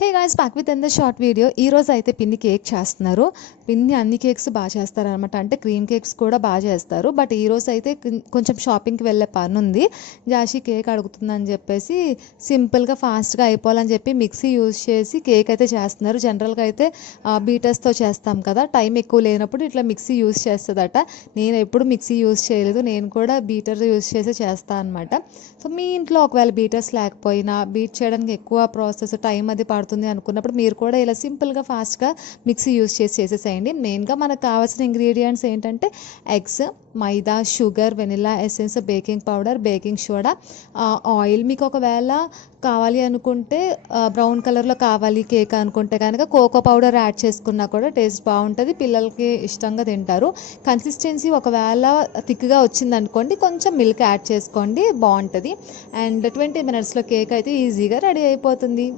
Hey guys, back with the short video. ఈ రోజు అయితే పిన్ని కేక్ చేస్తున్నారు. పిన్ని అన్ని కేక్స్ బాగా చేస్తారనమాట. అంటే క్రీమ్ కేక్స్ కూడా బాగా చేస్తారు. బట్ ఈ రోజు అయితే కొంచెం షాపింగ్కి వెళ్ళే పని ఉంది. జాషి కేక్ అడుగుతుందని చెప్పేసి సింపుల్గా ఫాస్ట్గా అయిపోవాలని చెప్పి మిక్సీ యూజ్ చేసి కేక్ అయితే చేస్తున్నారు. జనరల్గా అయితే బీటర్స్తో చేస్తాం కదా, టైం ఎక్కువ లేనప్పుడు ఇట్లా మిక్సీ యూజ్ చేస్తుందట. నేను ఎప్పుడు మిక్సీ యూజ్ చేయలేదు, నేను కూడా బీటర్ యూజ్ చేసి చేస్తాను అనమాట. సో మీ ఇంట్లో ఒకవేళ బీటర్స్ లేకపోయినా, బీట్ చేయడానికి ఎక్కువ ప్రాసెస్ టైం అది పడుతుంది అనుకున్నప్పుడు మీరు కూడా ఇలా సింపుల్గా ఫాస్ట్గా మిక్సీ యూజ్ చేసి చేసేసేయండి. మెయిన్గా మనకు కావాల్సిన ఇంగ్రీడియంట్స్ ఏంటంటే eggs, maida, sugar, vanilla essence, baking powder, baking soda, oil. మీకు ఒకవేళ కావాలి అనుకుంటే బ్రౌన్ కలర్లో కావాలి కేక్ అనుకుంటే కనుక కోకో పౌడర్ యాడ్ చేసుకున్నా కూడా టేస్ట్ బాగుంటుంది, పిల్లలకి ఇష్టంగా తింటారు. కన్సిస్టెన్సీ ఒకవేళ థిక్గా వచ్చింది అనుకోండి, కొంచెం మిల్క్ యాడ్ చేసుకోండి, బాగుంటుంది. అండ్ 20 minutesలో కేక్ అయితే ఈజీగా రెడీ అయిపోతుంది.